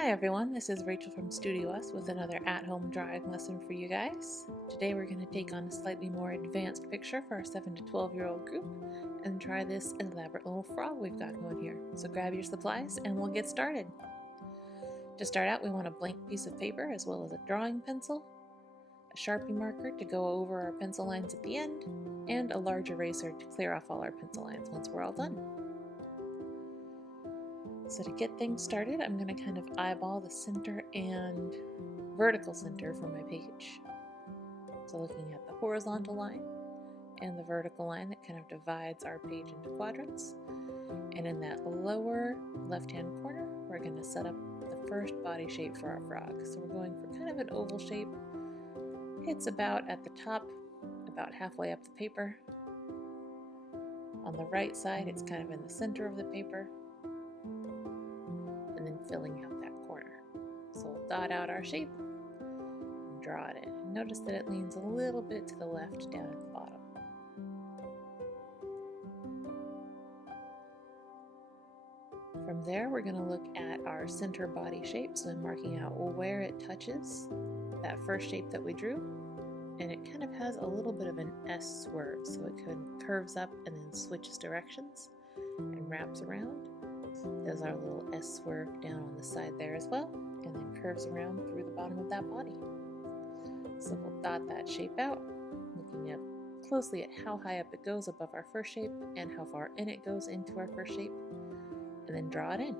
Hi everyone, this is Rachel from StudioUs with another at-home drawing lesson for you guys. Today we're going to take on a slightly more advanced picture for our 7 to 12-year-old group and try this elaborate little frog we've got going here. So grab your supplies and we'll get started. To start out, we want a blank piece of paper as well as a drawing pencil, a Sharpie marker to go over our pencil lines at the end, and a large eraser to clear off all our pencil lines once we're all done. So to get things started, I'm going to kind of eyeball the center and vertical center for my page. So looking at the horizontal line and the vertical line that kind of divides our page into quadrants. And in that lower left-hand corner, we're going to set up the first body shape for our frog. So we're going for kind of an oval shape. It's about at the top, about halfway up the paper. On the right side, it's kind of in the center of the paper. And then filling out that corner. So we'll dot out our shape and draw it in. Notice that it leans a little bit to the left down at the bottom. From there, we're going to look at our center body shape, so I'm marking out where it touches that first shape that we drew. And it kind of has a little bit of an S swerve, so it curves up and then switches directions and wraps around. Does our little S swerve down on the side there as well, and then curves around through the bottom of that body. So we'll dot that shape out, looking up closely at how high up it goes above our first shape and how far in it goes into our first shape, and then draw it in.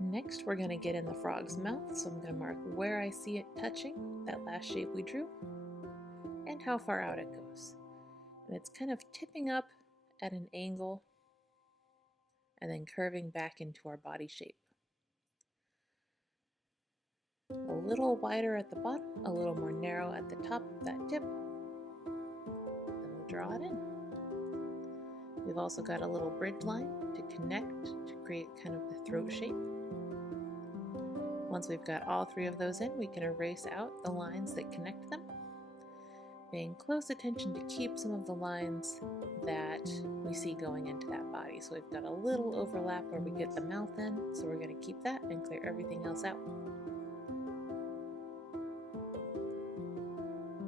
Next, we're going to get in the frog's mouth, so I'm going to mark where I see it touching that last shape we drew and how far out it goes. And it's kind of tipping up at an angle and then curving back into our body shape. A little wider at the bottom, a little more narrow at the top of that tip. Then we'll draw it in. We've also got a little bridge line to connect to create kind of the throat shape. Once we've got all three of those in, we can erase out the lines that connect them, paying close attention to keep some of the lines that we see going into that body. So we've got a little overlap where we get the mouth in, so we're going to keep that and clear everything else out.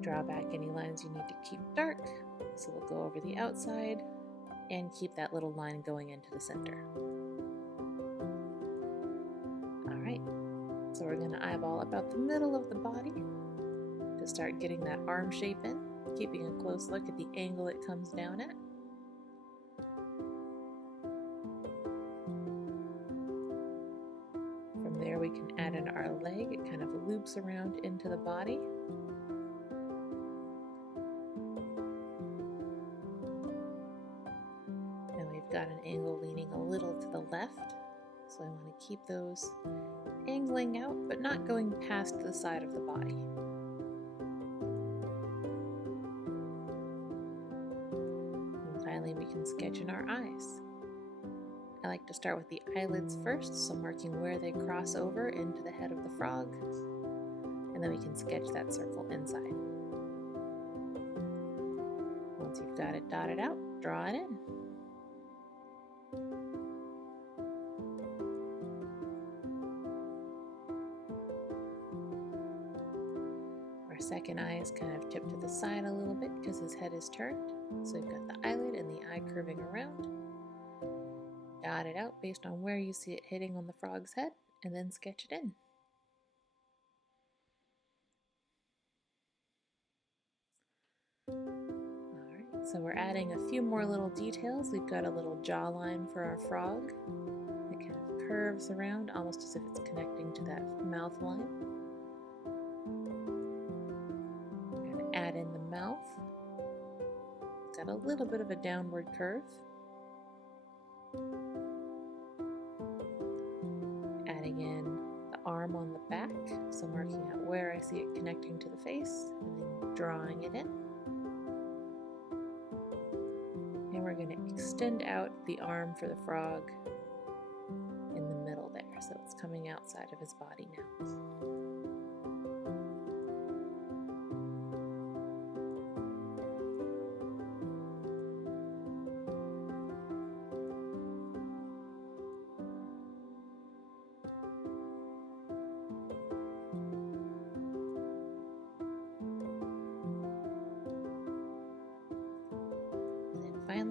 Draw back any lines you need to keep dark, so we'll go over the outside and keep that little line going into the center. Alright, so we're going to eyeball about the middle of the body to start getting that arm shape in, keeping a close look at the angle it comes down at. From there we can add in our leg. It kind of loops around into the body. And we've got an angle leaning a little to the left, so I want to keep those angling out, but not going past the side of the body. And finally, we can sketch in our eyes. I like to start with the eyelids first, so marking where they cross over into the head of the frog, and then we can sketch that circle inside. Once you've got it dotted out, draw it in. Our second eye is kind of tipped to the side a little bit because his head is turned. So we've got the eyelid and the eye curving around. Dot it out based on where you see it hitting on the frog's head, and then sketch it in. Alright, so we're adding a few more little details. We've got a little jawline for our frog. It kind of curves around almost as if it's connecting to that mouth line. Add in the mouth. It's got a little bit of a downward curve. Adding in the arm on the back, so marking out where I see it connecting to the face, and then drawing it in. And we're going to extend out the arm for the frog in the middle there, so it's coming outside of his body now.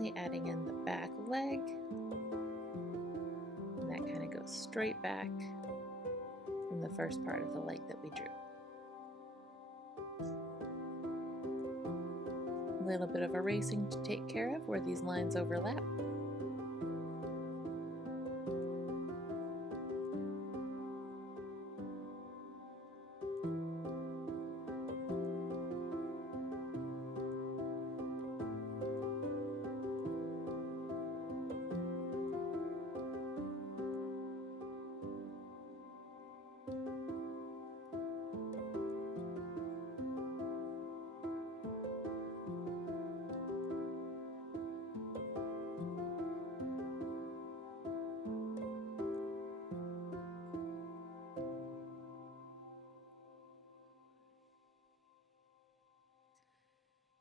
finally adding in the back leg. And that kind of goes straight back from the first part of the leg that we drew. A little bit of erasing to take care of where these lines overlap.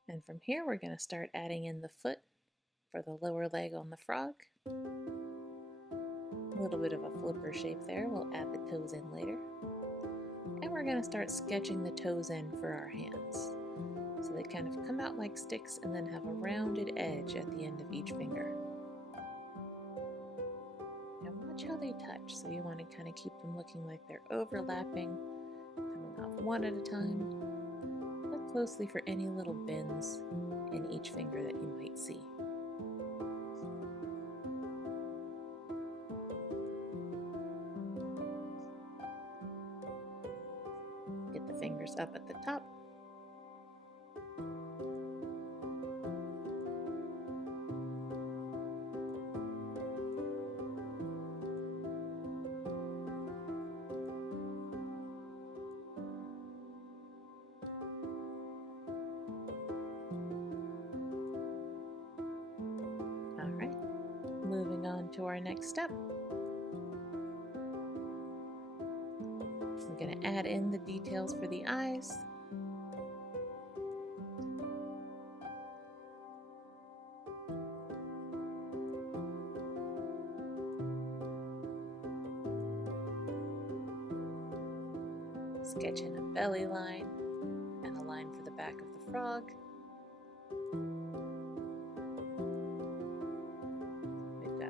And from here, we're going to start adding in the foot for the lower leg on the frog. A little bit of a flipper shape there. We'll add the toes in later. And we're going to start sketching the toes in for our hands. So they kind of come out like sticks and then have a rounded edge at the end of each finger. And watch how they touch. So you want to kind of keep them looking like they're overlapping, coming off one at a time. Look closely for any little bends in each finger that you might see. Get the fingers up at the top. Moving on to our next step. We're going to add in the details for the eyes. Sketch in a belly line and a line for the back of the frog.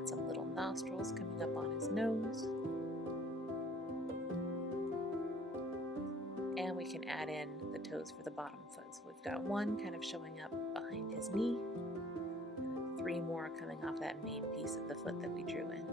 Some little nostrils coming up on his nose. And we can add in the toes for the bottom foot. So we've got one kind of showing up behind his knee, and then 3 more coming off that main piece of the foot that we drew in.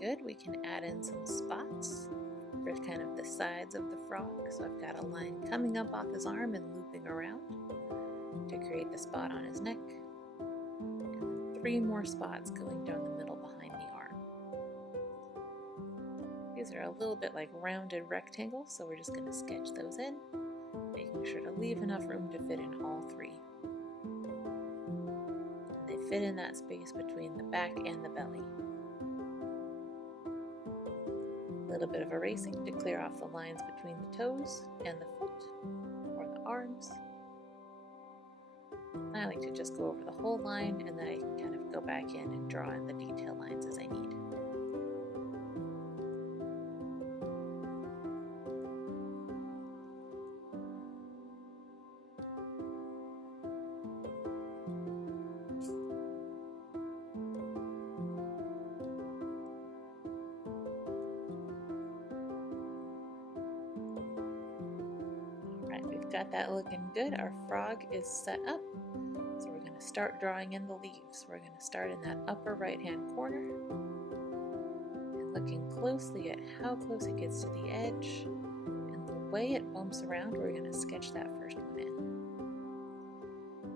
Good. We can add in some spots for kind of the sides of the frog. So I've got a line coming up off his arm and looping around to create the spot on his neck. And then 3 more spots going down the middle behind the arm. These are a little bit like rounded rectangles, so we're just going to sketch those in, making sure to leave enough room to fit in all 3. And they fit in that space between the back and the belly. A little bit of erasing to clear off the lines between the toes and the foot or the arms. I like to just go over the whole line and then I can kind of go back in and draw in the detail lines as I need. Got that looking good. Our frog is set up. So we're going to start drawing in the leaves. We're going to start in that upper right hand corner and looking closely at how close it gets to the edge and the way it bumps around. We're going to sketch that first one in.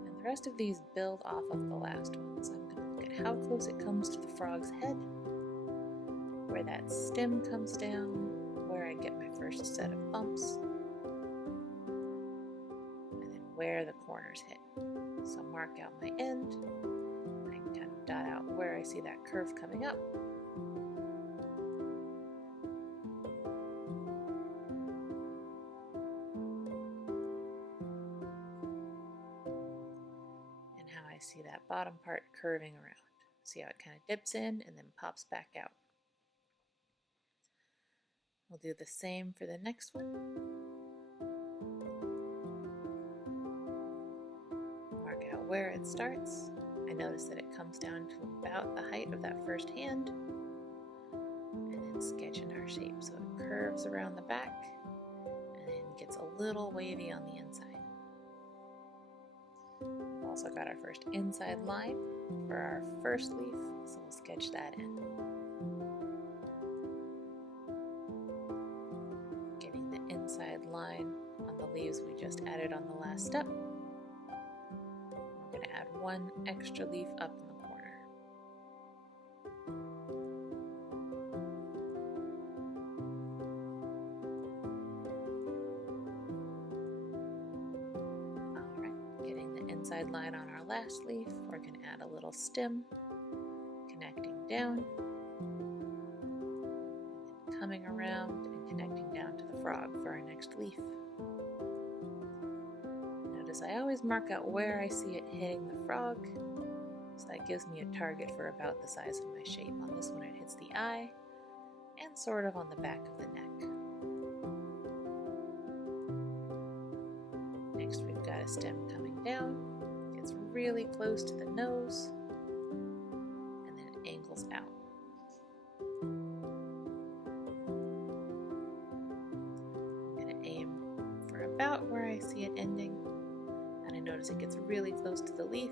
And the rest of these build off of the last one. So I'm going to look at how close it comes to the frog's head, where that stem comes down, where I get my first set of bumps, where the corners hit. So mark out my end. I can kind of dot out where I see that curve coming up. I see that bottom part curving around. See how it kind of dips in and then pops back out. We'll do the same for the next one. Mark out where it starts. I notice that it comes down to about the height of that first hand, and then sketch in our shape. So it curves around the back and then gets a little wavy on the inside. We've also got our first inside line for our first leaf, so we'll sketch that in. Getting the inside line on the leaves we just added on the last step. We're going to add one extra leaf up in the corner. Alright, getting the inside line on our last leaf, we're going to add a little stem, connecting down, and then coming around and connecting down to the frog for our next leaf. Notice I always mark out where I see it hitting the frog, so that gives me a target for about the size of my shape. On this one it hits the eye and sort of on the back of the neck. Next we've got a stem coming down, gets really close to the nose, and then it angles out. I'm going to aim for about where I see it ending, and I notice it gets really close to the leaf,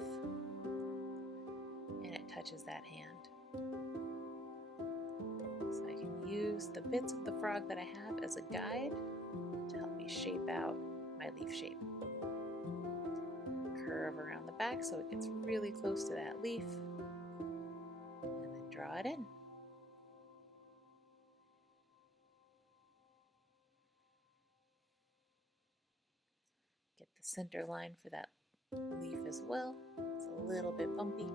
and it touches that hand. So I can use the bits of the frog that I have as a guide to help me shape out my leaf shape. Curve around the back so it gets really close to that leaf, and then draw it in. Get the center line for that leaf as well. It's a little bit bumpy.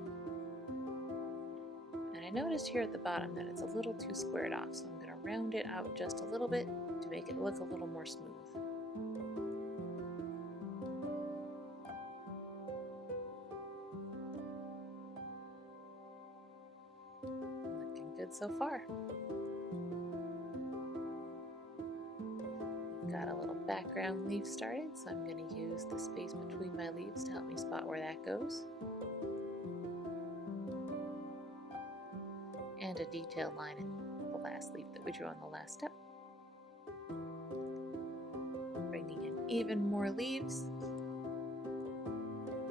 And I noticed here at the bottom that it's a little too squared off, so I'm going to round it out just a little bit to make it look a little more smooth. Looking good so far. We've got a little background leaf started, so I'm going to use the space between my leaves to help me spot where that goes. And a detail line in the last leaf that we drew on the last step. Bringing in even more leaves,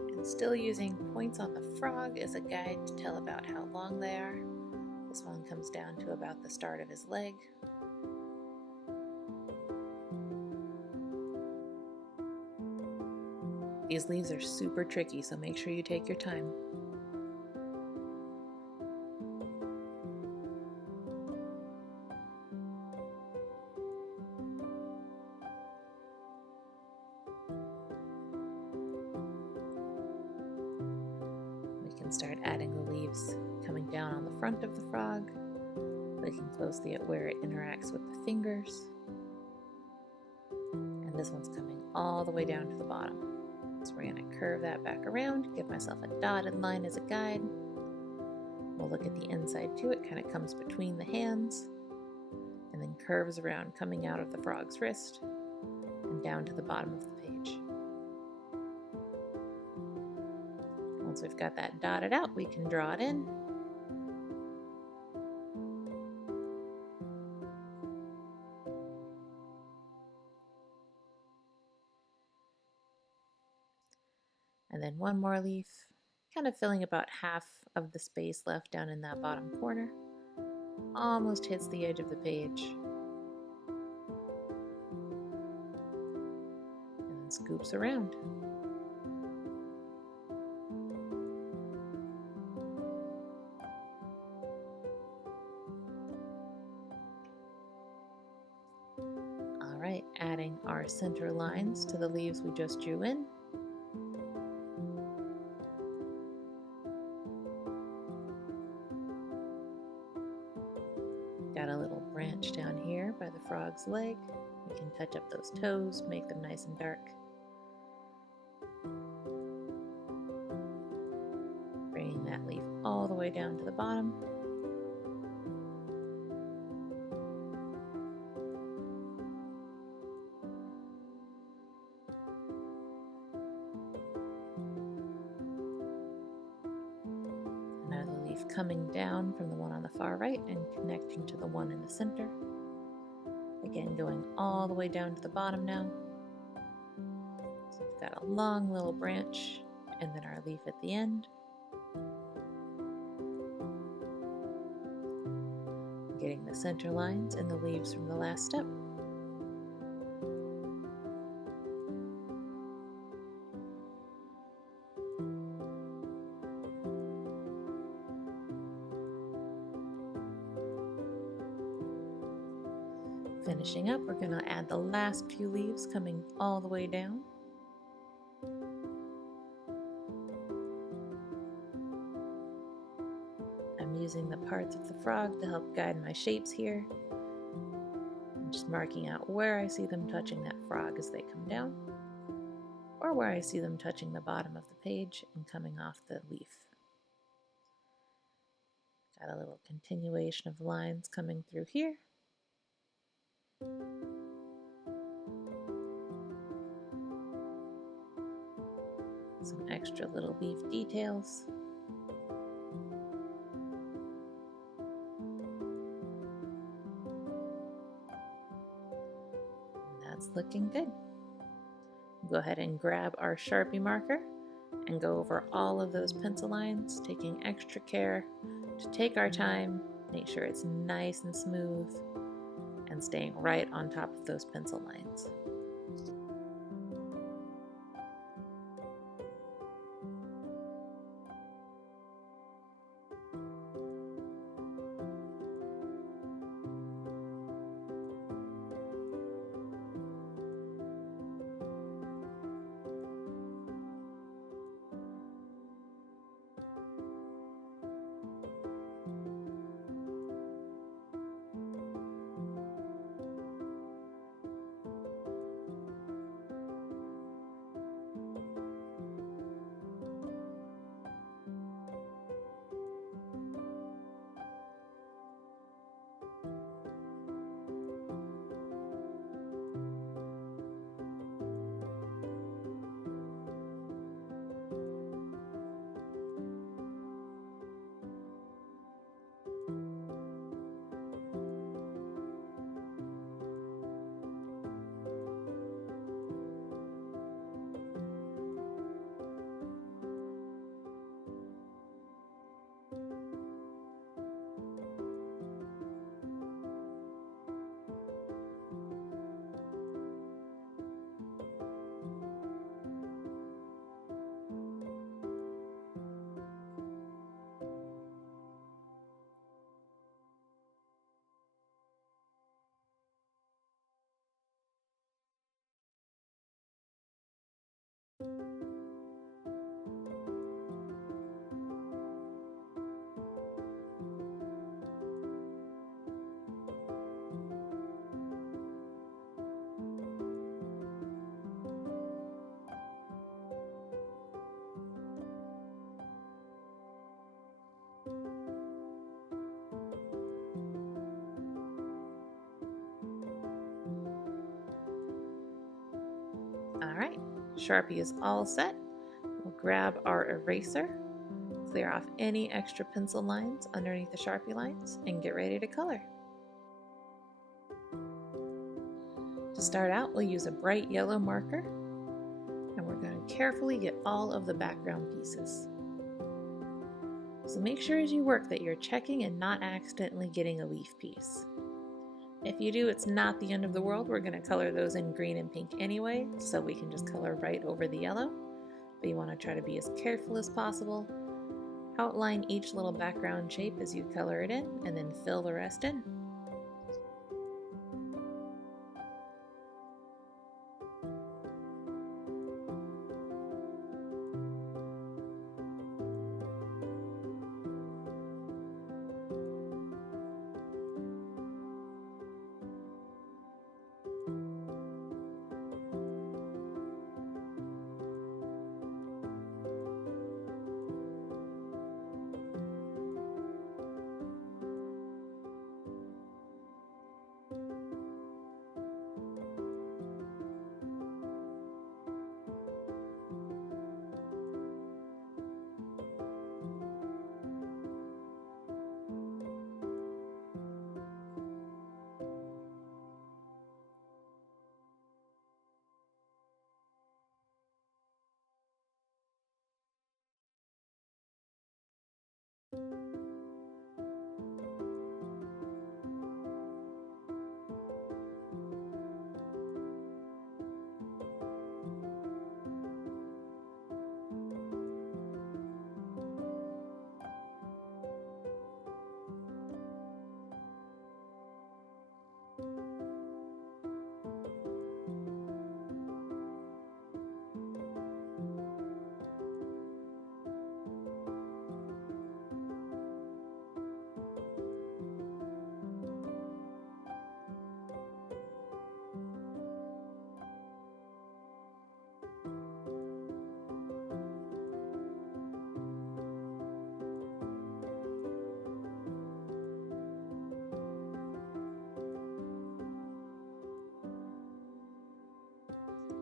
and still using points on the frog as a guide to tell about how long they are. This one comes down to about the start of his leg. These leaves are super tricky, so make sure you take your time. Start adding the leaves coming down on the front of the frog, looking closely at where it interacts with the fingers, and this one's coming all the way down to the bottom. So we're going to curve that back around, give myself a dotted line as a guide. We'll look at the inside too. It kind of comes between the hands and then curves around, coming out of the frog's wrist and down to the bottom of the page. Once we've got that dotted out, we can draw it in. And then one more leaf, kind of filling about half of the space left down in that bottom corner. Almost hits the edge of the page. And then scoops around. Alright, adding our center lines to the leaves we just drew in. Got a little branch down here by the frog's leg. We can touch up those toes, make them nice and dark. way down to the bottom. Another leaf coming down from the one on the far right and connecting to the one in the center. Again, going all the way down to the bottom now. So we've got a long little branch and then our leaf at the end. Getting the center lines and the leaves from the last step. Finishing up, we're going to add the last few leaves coming all the way down. I'm using the parts of the frog to help guide my shapes here. I'm just marking out where I see them touching that frog as they come down, or where I see them touching the bottom of the page and coming off the leaf. Got a little continuation of lines coming through here. Some extra little leaf details. That's looking good. Go ahead and grab our Sharpie marker and go over all of those pencil lines, taking extra care to take our time, make sure it's nice and smooth, and staying right on top of those pencil lines. Alright, Sharpie is all set. We'll grab our eraser, clear off any extra pencil lines underneath the Sharpie lines, and get ready to color. To start out, we'll use a bright yellow marker, and we're going to carefully get all of the background pieces. So make sure as you work that you're checking and not accidentally getting a leaf piece. If you do, it's not the end of the world. We're going to color those in green and pink anyway, so we can just color right over the yellow. But you want to try to be as careful as possible. Outline each little background shape as you color it in, and then fill the rest in.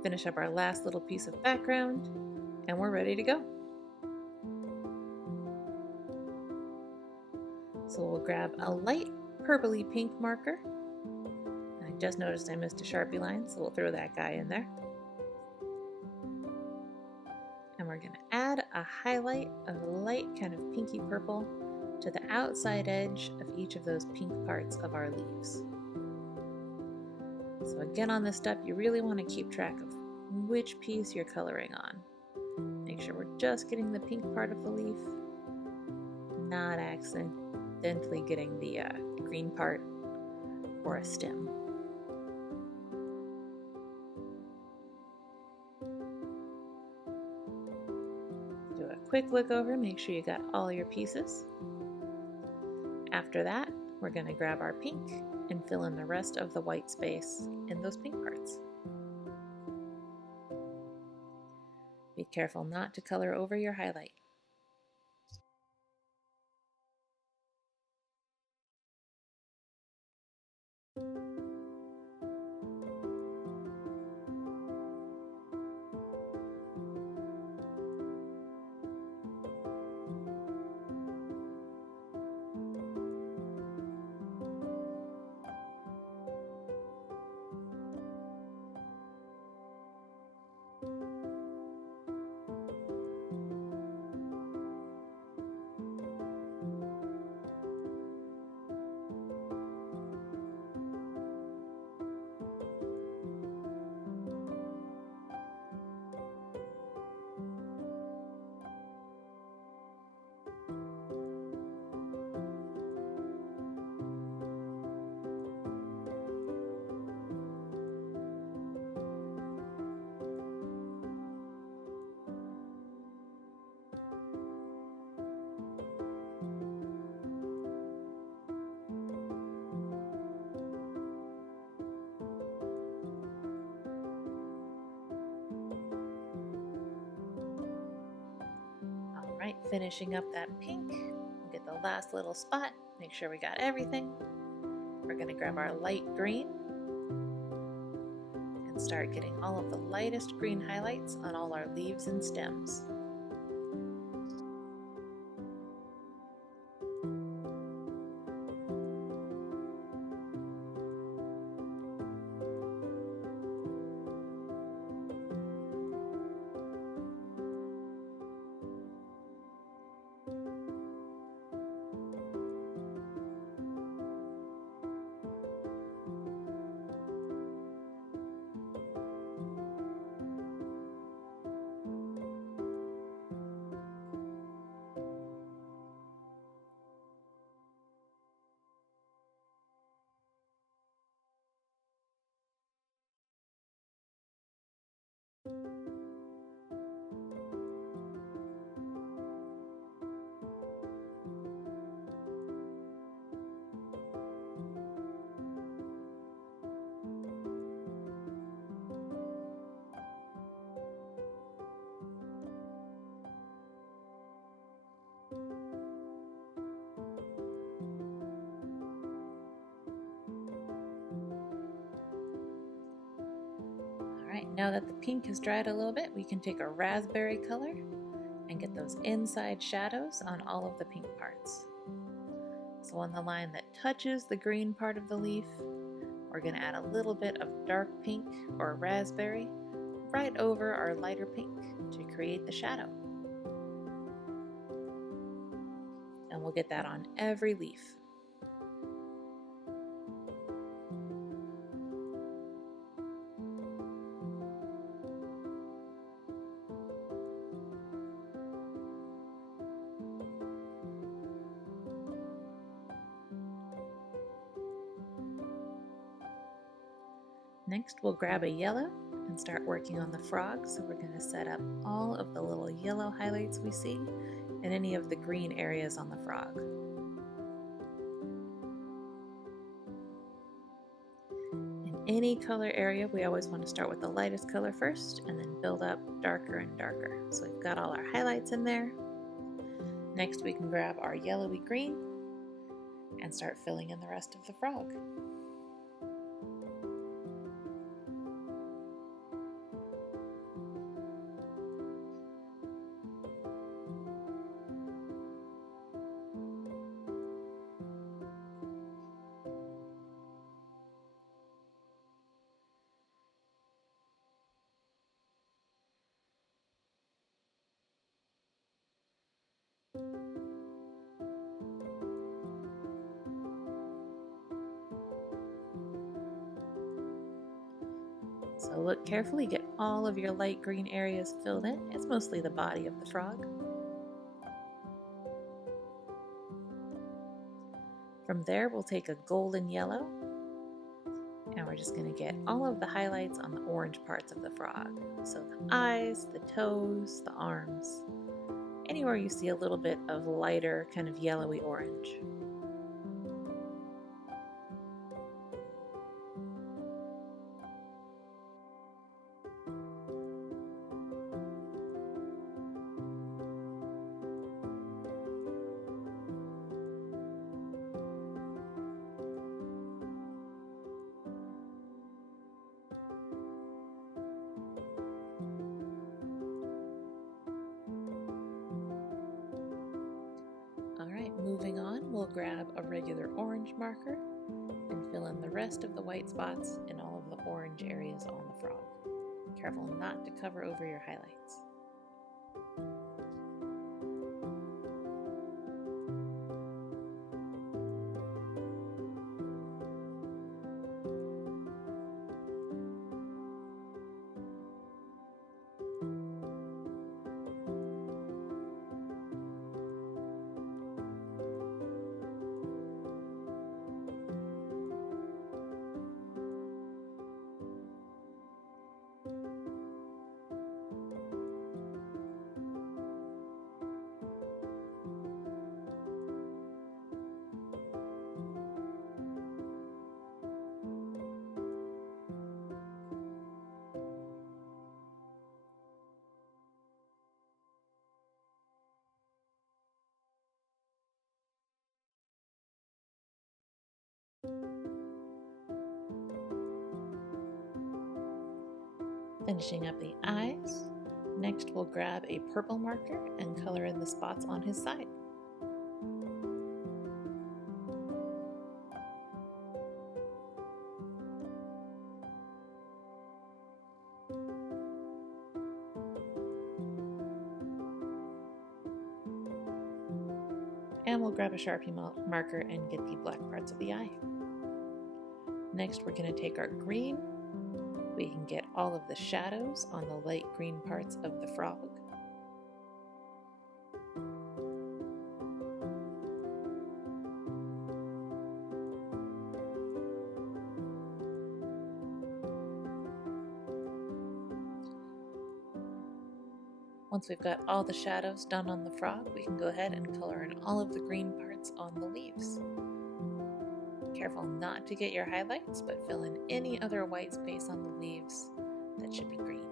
finish up our last little piece of background, and we're ready to go. So we'll grab a light purpley pink marker. I just noticed I missed a Sharpie line, so we'll throw that guy in there. And we're going to add a highlight of light kind of pinky purple to the outside edge of each of those pink parts of our leaves. So again, on this step, you really want to keep track of which piece you're coloring on. Make sure we're just getting the pink part of the leaf, not accidentally getting the green part or a stem. Do a quick look over, make sure you got all your pieces. After that, we're going to grab our pink and fill in the rest of the white space in those pink parts. Be careful not to color over your highlight. Alright, finishing up that pink, we'll get the last little spot, make sure we got everything. We're going to grab our light green and start getting all of the lightest green highlights on all our leaves and stems. Alright, now that the pink has dried a little bit, we can take a raspberry color and get those inside shadows on all of the pink parts. So on the line that touches the green part of the leaf, we're going to add a little bit of dark pink or raspberry right over our lighter pink to create the shadow. And we'll get that on every leaf. Next, we'll grab a yellow and start working on the frog. So we're going to set up all of the little yellow highlights we see and any of the green areas on the frog. In any color area, we always want to start with the lightest color first and then build up darker and darker. So we've got all our highlights in there. Next, we can grab our yellowy green and start filling in the rest of the frog. So look carefully, get all of your light green areas filled in. It's mostly the body of the frog. From there, we'll take a golden yellow, and we're just going to get all of the highlights on the orange parts of the frog. So the eyes, the toes, the arms, anywhere you see a little bit of lighter kind of yellowy orange. Alright, moving on, we'll grab a regular orange marker and fill in the rest of the white spots and all of the orange areas on the frog. Careful not to cover over your highlights. Finishing up the eyes, next we'll grab a purple marker and color in the spots on his side. And we'll grab a Sharpie marker and get the black parts of the eye. Next, we're going to take our green. We can get all of the shadows on the light green parts of the frog. Once we've got all the shadows done on the frog, we can go ahead and color in all of the green parts on the leaves. Careful not to get your highlights, but fill in any other white space on the leaves that should be green.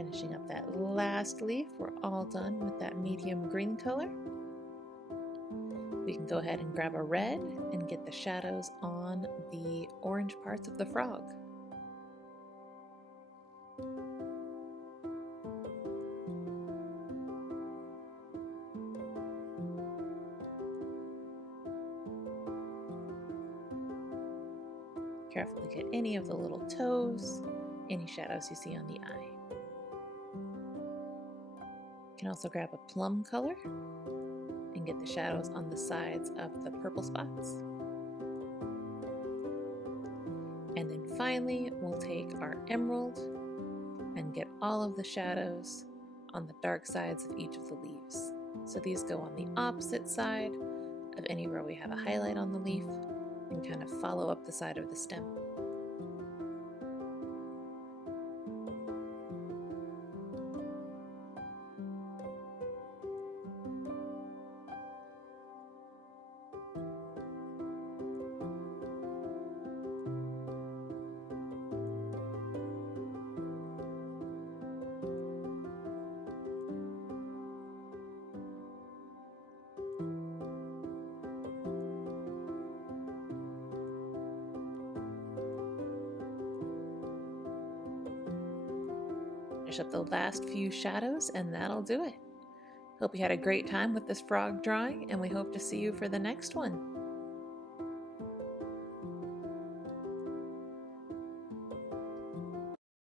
Finishing up that last leaf, we're all done with that medium green color. We can go ahead and grab a red and get the shadows on the orange parts of the frog. Carefully get any of the little toes, any shadows you see on the eye. You can also grab a plum color and get the shadows on the sides of the purple spots. And then finally, we'll take our emerald and get all of the shadows on the dark sides of each of the leaves. So these go on the opposite side of anywhere we have a highlight on the leaf and kind of follow up the side of the stem. Finish up the last few shadows and that'll do it. Hope you had a great time with this frog drawing, and we hope to see you for the next one.